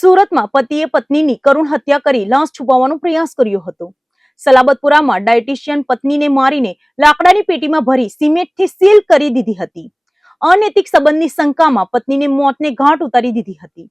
સુરતમાં પતિએ પત્નીની કરુણ હત્યા કરી લાશ છુપાવવાનો પ્રયાસ કર્યો હતો. સલાબતપુરામાં ડાયટિશિયન પત્નીને મારીને લાકડાની પેટીમાં ભરી સિમેન્ટથી સીલ કરી દીધી હતી. અનૈતિક સંબંધની શંકામાં પત્નીને મોતને ઘાટ ઉતારી દીધી હતી.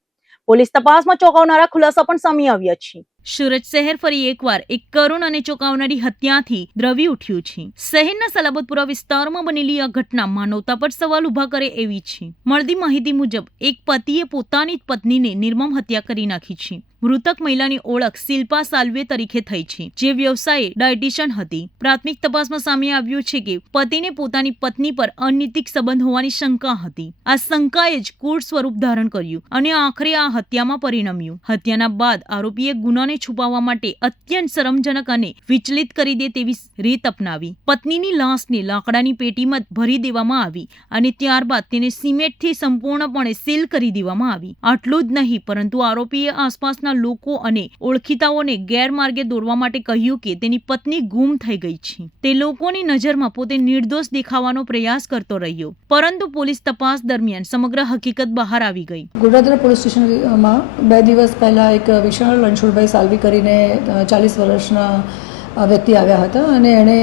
પોલીસ તપાસમાં ચોંકાવનારા ખુલાસા પણ સામે આવ્યા છે. સુરત શહેર ફરી એકવાર એક કરુણ અને ચોંકાવનારી હત્યાથી દ્રવી ઉઠ્યું છે. શહેરના સલાબતપુરા વિસ્તારમાં બનેલી આ ઘટના માનવતા પર સવાલ ઉભા કરે એવી છે. મળતી માહિતી મુજબ એક પતિએ પોતાની જ પત્નીને નિર્મમ હત્યા કરી નાખી છે. મૃતક મહિલાની ઓળખ શિલ્પા સાલ્વે તરીકે થઈ છે, જે વ્યવસાયે ડાયટિશિયન હતી. પ્રાથમિક તપાસમાં સામે આવ્યું છે કે પતિને પોતાની પત્ની પર અનૈતિક સંબંધ હોવાની શંકા હતી. આ શંકાએ જ કુળ સ્વરૂપ ધારણ કર્યું અને આખરે આ હત્યામાં પરિણમ્યું. હત્યાના બાદ આરોપીએ ગુનાને છુપાવવા માટે અત્યંત શરમજનક અને વિચલિત કરી દે તેવી રીત અપનાવી. પત્નીની લાશને લાકડાની પેટીમાં ભરી દેવામાં આવી અને ત્યારબાદ તેને સિમેન્ટથી સંપૂર્ણપણે સીલ કરી દેવામાં આવી. આટલું જ નહીં, પરંતુ આરોપીએ આસપાસના લોકો અને ઓળખીતાઓને ગેરમાર્ગે દોરવા માટે કહ્યું કે તેની પત્ની ગુમ થઈ ગઈ છે. તે લોકોની નજરમાં પોતે નિર્દોષ દેખાવાનો પ્રયાસ કરતો રહ્યો, પરંતુ પોલીસ તપાસ દરમિયાન સમગ્ર હકીકત બહાર આવી ગઈ. ગોડાદરા પોલીસ સ્ટેશનમાં 2 દિવસ પહેલા એક વિશાળ રણછોડભાઈ સાલ્વી કરીને 40 વર્ષના વ્યક્તિ આવ્યા હતા અને એણે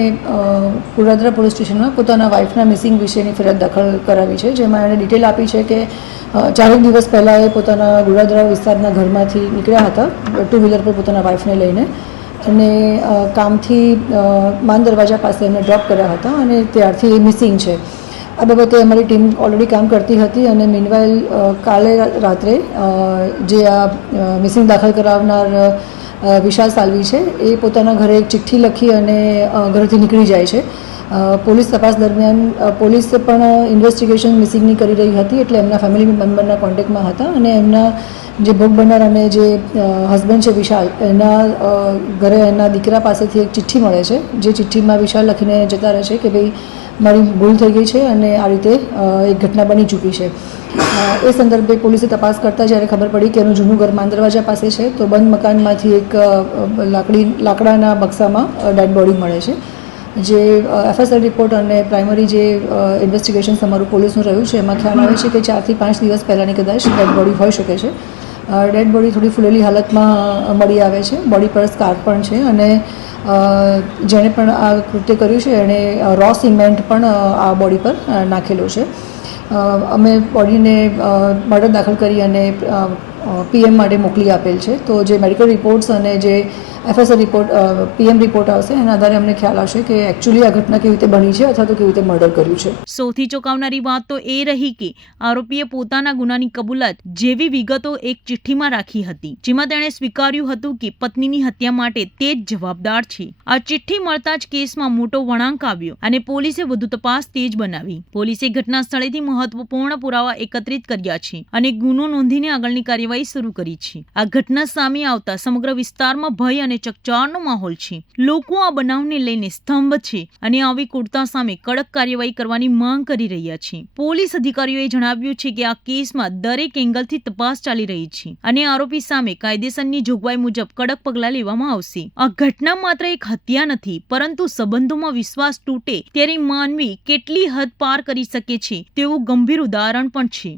ગોડાદરા પોલીસ સ્ટેશનમાં પોતાના વાઇફના મિસિંગ વિશેની ફરિયાદ દાખલ કરાવી છે, જેમાં એણે ડિટેલ આપી છે કે 4 દિવસ પહેલાં એ પોતાના ગોડાદરા વિસ્તારના ઘરમાંથી નીકળ્યા હતા 2 વ્હીલર પર પોતાના વાઇફને લઈને, અને કામથી માન દરવાજા પાસે એમને ડ્રોપ કર્યા હતા અને ત્યારથી એ મિસિંગ છે. આ બાબતે અમારી ટીમ ઓલરેડી કામ કરતી હતી અને મીનવાઇલ કાલે રાત્રે જે આ મિસિંગ દાખલ કરાવનાર વિશાલ સાલ્વી છે એ પોતાના ઘરે એક ચિઠ્ઠી લખી અને ઘરેથી નીકળી જાય છે. પોલીસ તપાસ દરમિયાન પોલીસે પણ ઇન્વેસ્ટિગેશન મિસિંગની કરી રહી હતી, એટલે એમના ફેમિલી મેમ્બરના કોન્ટેક્ટમાં હતા અને એમના જે ભોગ બનનાર અને જે હસબન્ડ છે વિશાલ, એના ઘરે એના દીકરા પાસેથી એક ચિઠ્ઠી મળે છે, જે ચિઠ્ઠીમાં વિશાલ લખીને જતા રહે છે કે ભાઈ મારી ભૂલ થઈ ગઈ છે અને આ રીતે એક ઘટના બની ચૂકી છે. એ સંદર્ભે પોલીસે તપાસ કરતાં જ્યારે ખબર પડી કે એનું જૂનું ઘર માન દરવાજા પાસે છે, તો બંધ મકાનમાંથી એક લાકડાના બક્સામાં ડેડ બોડી મળે છે. જે FSR રિપોર્ટ અને પ્રાઇમરી જે ઇન્વેસ્ટિગેશન અમારું પોલીસનું રહ્યું છે, એમાં ખ્યાલ આવે છે કે 4 થી 5 દિવસ પહેલાંની કદાચ ડેડ બોડી હોઈ શકે છે. ડેડ બોડી થોડી ફૂલેલી હાલતમાં મળી આવે છે, બોડી પર સ્કાર પણ છે અને જેણે પણ આ કૃત્ય કર્યું છે એણે રો સિમેન્ટ પણ આ બોડી પર નાખેલો છે. અમે બોડીને મર્ડર દાખલ કરી અને PM માટે મોકલી આપેલ છે. તો જે મેડિકલ રિપોર્ટ્સ અને જે FSR રિપોર્ટ PM રિપોર્ટ આવશે એના આધારે અમને ખ્યાલ આવશે કે એકચ્યુઅલી આ ઘટના કેવી રીતે બની છે અથવા તો કેવી રીતે મર્ડર કર્યું છે. સૌથી ચોંકાવનારી વાત તો એ રહી કે આરોપીએ પોતાના ગુનાની કબૂલાત જેવી વિગતો એક ચિઠ્ઠીમાં રાખી હતી, જેમાં તેણે સ્વીકાર્યું હતું કે પત્નીની હત્યા માટે તે જ જવાબદાર છે. આ ચિઠ્ઠી મળતા જ કેસમાં મોટો વળાંક આવ્યો અને પોલીસે વધુ તપાસ તેજ બનાવી. પોલીસે ઘટના સ્થળેથી મહત્વપૂર્ણ પુરાવા એકત્રિત કર્યા છે અને ગુનો નોંધીને આગળની કાર્યવાહી શરૂ કરી છે. આ ઘટના સામે આવતા સમગ્ર વિસ્તારમાં ભય અને ચકચારનો માહોલ છે. લોકો આ બનાવને લઈને સ્તંભ છે અને આવી ક્રૂરતા સામે કડક કાર્યવાહી કરવાની માંગ કરી રહ્યા છે. પોલીસ અધિકારીઓએ જણાવ્યું છે કે આ કેસમાં દરેક એંગલથી તપાસ ચાલી રહી છે અને આરોપી સામે કાયદેસરની જોગવાઈ મુજબ કડક પગલાં લેવામાં આવશે. આ ઘટના માત્ર એક હત્યા નથી, પરંતુ સંબંધોમાં વિશ્વાસ તૂટે ત્યારે માનવી કેટલી હદ પાર કરી શકે છે તેવું ગંભીર ઉદાહરણ પણ છે.